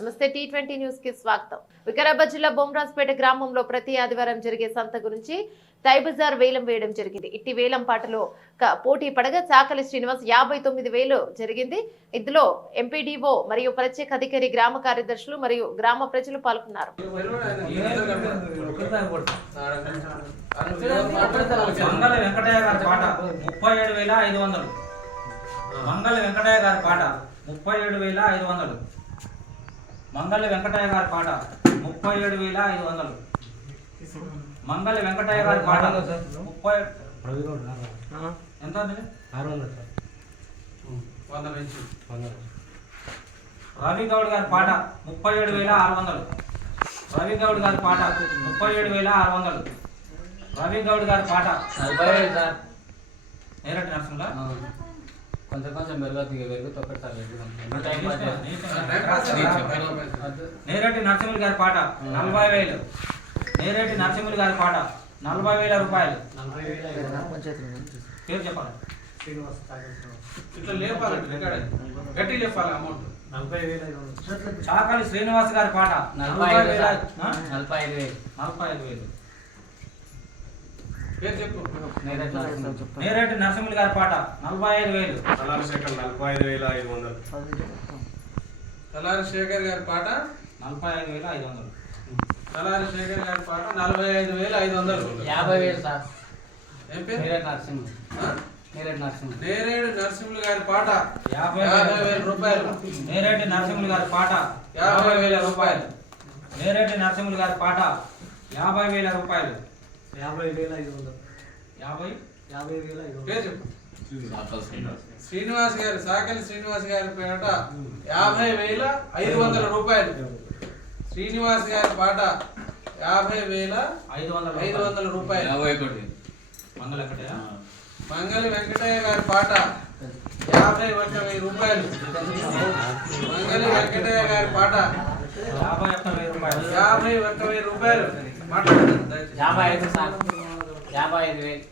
నమస్తే T twenty న్యూస్కి స్వాగతం. వికారాబాద్ జిల్లా బొమ్రాజ్పేట గ్రామంలో ప్రతి ఆదివారం జరిగే సంత గురించి తైబజార్ వేలం వేయడం జరిగింది. ఇట్టి వేలం పాటలో పోటీ పడగా చాకలి శ్రీనివాస్ యాభై తొమ్మిది వేలు జరిగింది. ఇందులో ఎంపీడీఓ మరియు ప్రత్యేక అధికారి గ్రామ కార్యదర్శులు మరియు గ్రామ ప్రజలు పాల్గొన్నారు. మంగళ వెంకటయ్య గారి పాట ముప్పై ఏడు వేల ఐదు వందలు. మంగళ వెంకటయ్య గారి పాట ముప్పై ఏడు వేల ఐదు వందలు. మంగళ వెంకటయ్య గారి పాట ముప్పై ఏడు. వేల ఐదు వందలు ఎంత ఉంది? రవి గౌడ్ గారి పాట ముప్పై ఏడు వేల ఆరు వందలు. రవి గౌడ్ గారి పాట ముప్పై ఏడు వేల ఆరు వందలు. రవి గౌడ్ గారి పాట. నలభై సార్. నేరటి నరసింహ. కొంచెం కొంచెం మెరుగు దిగ పెరుగు తొక్కటి సార్ టైం పాస్ వద్దు. నేరేటి నరసింహులు గారి పాట నలభై వేలు. నేరేటి నరసింహులు గారి పాట నలభై వేల రూపాయలు. పేరు చెప్పాలి. ఇట్లా రికార్డ్ గట్టి లేపాలి అమౌంట్. చాకలి శ్రీనివాస్ గారి పాట నలభై? నలభై ఐదు వేలు. నలభై ఐదు వేలు. పేరు చెప్పు. నేరేట్ నరసింహ. నేరేటి నరసింహులు గారి పాట నలభై ఐదు వేలు. కళాభిషేకం నలభై ఐదు వేల ఐదు వందలు. తలారి శేఖర్ గారి పాట? నలభై ఐదు వేల ఐదు వందలు. తలారి శేఖర్ గారి పాట నలభై ఐదు వేల ఐదు వందలు. యాభై వేలు సార్. ఏం పేరు? నేరేట్ నరసింహ ఆ? నేరేట్ నరసింహ నేరేడు నరసింహులు గారి పాట. యాభై యాభై వేల. రూపాయలు. నేరేటి నరసింహులు గారి పాట. యాభై వేల రూపాయలు. నేరేటి నరసింహులు గారి పాట. యాభై వేల రూపాయలు. యాభై వేల ఐదు వందలు. యాభై? యాభై వేల ఐదు వందలు. పేరు చెప్పు. శ్రీనివాస్ గారి సాకలి శ్రీనివాస్ గారి పాట యాభై వేల ఐదు వందల రూపాయలు. శ్రీనివాస్ గారి పాట యాభై వేల ఐదు వందల ఐదు వందల రూపాయలు మంగళ వెంకటయ్య మంగళి వెంకటయ్య గారి పాట యాభై ఒక్క వెయ్యి రూపాయలు. మంగళి వెంకటయ్య గారి పాట యాభై ఒక్క వెయ్యి రూపాయలు. యాభై ఒక్క వెయ్యి రూపాయలు. యాభై ఐదు సార్ యాభై ఐదు వేలు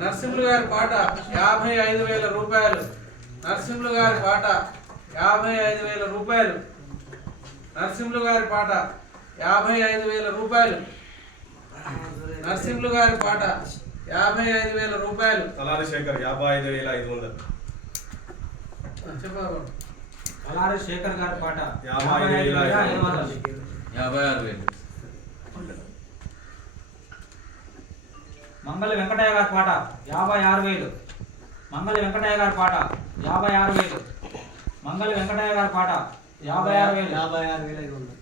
నరసింహులు గారి పాట యాభై ఐదు వేల రూపాయలు. నరసింహులు గారి పాట యాభై ఐదు వేల రూపాయలు. నరసింహులు గారి పాట యాభై ఐదు వేల రూపాయలు. నరసింహులు గారి పాట యాభై ఐదు వేల రూపాయలు. కళాభిషేకర్ యాభై ఐదు వేల ఐదు వందలు. చెప్పారు అలారి శేఖర్ గారి పాట యాభై ఐదు వేల ఐదు వందలు. యాభై ఆరు వేలు. మంగళ వెంకటయ్య గారి పాట యాభై ఆరు వేలు. మంగళ వెంకటయ్య గారి పాట యాభై ఆరు వేలు. మంగళ వెంకటయ్య గారి పాట యాభై ఆరు వేలు. యాభై ఆరు వేల ఐదు వందలు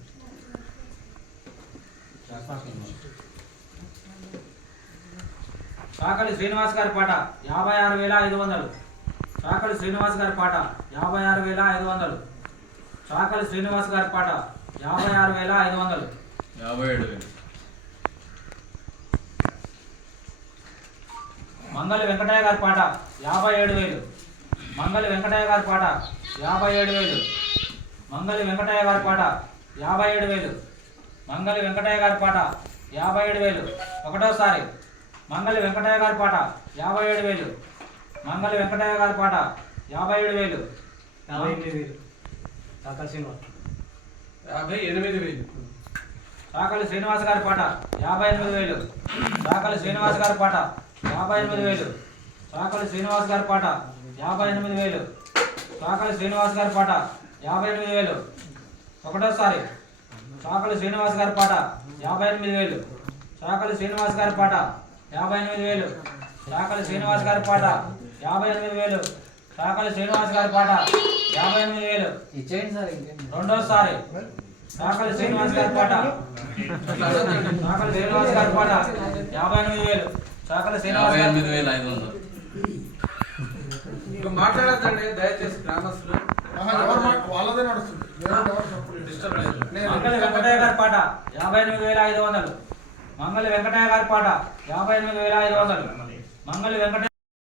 చాకలి శ్రీనివాస్ గారి పాట యాభై ఆరు వేల ఐదు వందలు. చాకలి శ్రీనివాస్ గారి పాట యాభై ఆరు వేల ఐదు వందలు. చాకలి శ్రీనివాస్ గారి పాట యాభై ఆరు వేల ఐదు వందలు. యాభై ఏడు వేలు. మంగళ వెంకటయ్య గారి పాట యాభై ఏడు వేలు. మంగళ వెంకటయ్య గారి పాట యాభై ఏడు వేలు. మంగళ వెంకటయ్య గారి పాట యాభై ఏడు వేలు. మంగళ వెంకటయ్య గారి పాట యాభై ఏడు వేలు. ఒకటోసారి మంగళ వెంకటయ్య గారి పాట యాభై ఏడు వేలు. మంగళ వెంకటయ్య గారి పాట యాభై ఏడు వేలు. యాభై ఎనిమిది వేలు. కాకా శ్రీనివాస్. యాభై ఎనిమిది వేలు. సాకలి శ్రీనివాస్ గారి పాట యాభై ఎనిమిది వేలు. సాకలి శ్రీనివాస్ గారి పాట యాభై ఎనిమిది వేలు. సాకలి శ్రీనివాస్ గారి పాట యాభై ఎనిమిది వేలు. సాకలి శ్రీనివాస్ గారి పాట యాభై ఎనిమిది వేలు. ఒకటోసారి. సాకలి శ్రీనివాస్ గారి పాట యాభై ఎనిమిది వేలు. సాకలి శ్రీనివాస్ గారి పాట యాభై ఎనిమిది వేలు. సాకలి శ్రీనివాస్ గారి పాట యాభై ఎనిమిది వేలు. చాకలి శ్రీనివాస్ గారి పాట యాభై ఎనిమిది వేలు. ఇచ్చేయండి సార్ రెండోసారి చాకలి శ్రీనివాస్ గారి పాట. చాకలి శ్రీనివాస్ గారి పాట యాభై ఎనిమిది వేలు. చాకలి శ్రీనివాస్ ఎనిమిది వేల ఐదు వందలు. ఇంకా మాట్లాడద్దండి దయచేసి గ్రామస్తులు. వాళ్ళదే నడుస్తుంది. మంగళ వెంకటయ్య గారి పాట యాభై ఎనిమిది వేల ఐదు వందలు. మంగళ వెంకటయ్య గారి పాట యాభై ఎనిమిది వేల ఐదు వందలు. మంగళ వెంకటయ్య